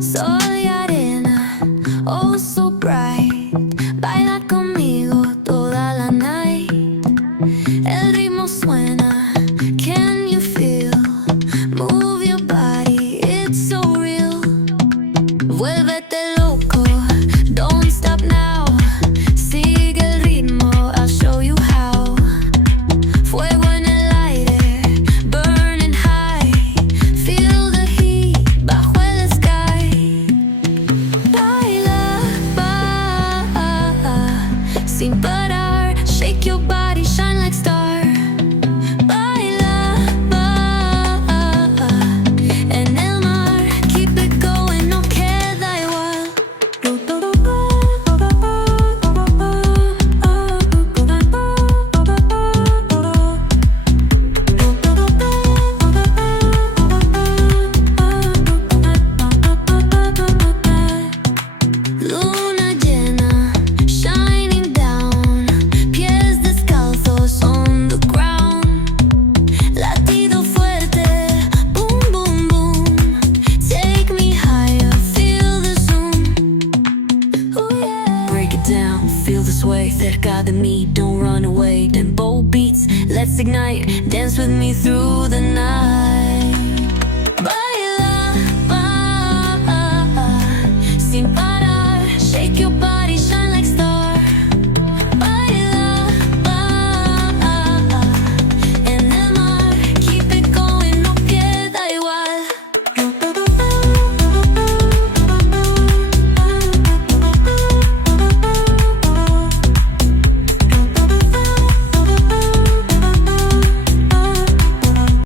Sol y arena, oh so bright. Baila conmigo toda la night. El ritmo suena, can you feel? Move your body, it's so real. Vuélvete loco, don't stop now. Sigue el ritmo, I'll show you how. Fuego en el aire, burning high. Feel the heat bajo el sky. Baila, sin parar. Shake your body, shine like star. Baila, en el mar. Keep it going, no queda igual. Luna llena, shining down. Pies descalzos on the ground. Latido fuerte, boom, boom, boom. Take me higher, feel the zoom. Oh yeah. Break it down, feel the sway. Cerca de mí, don't run away. Tempo beats, let's ignite. Dance with me through the night.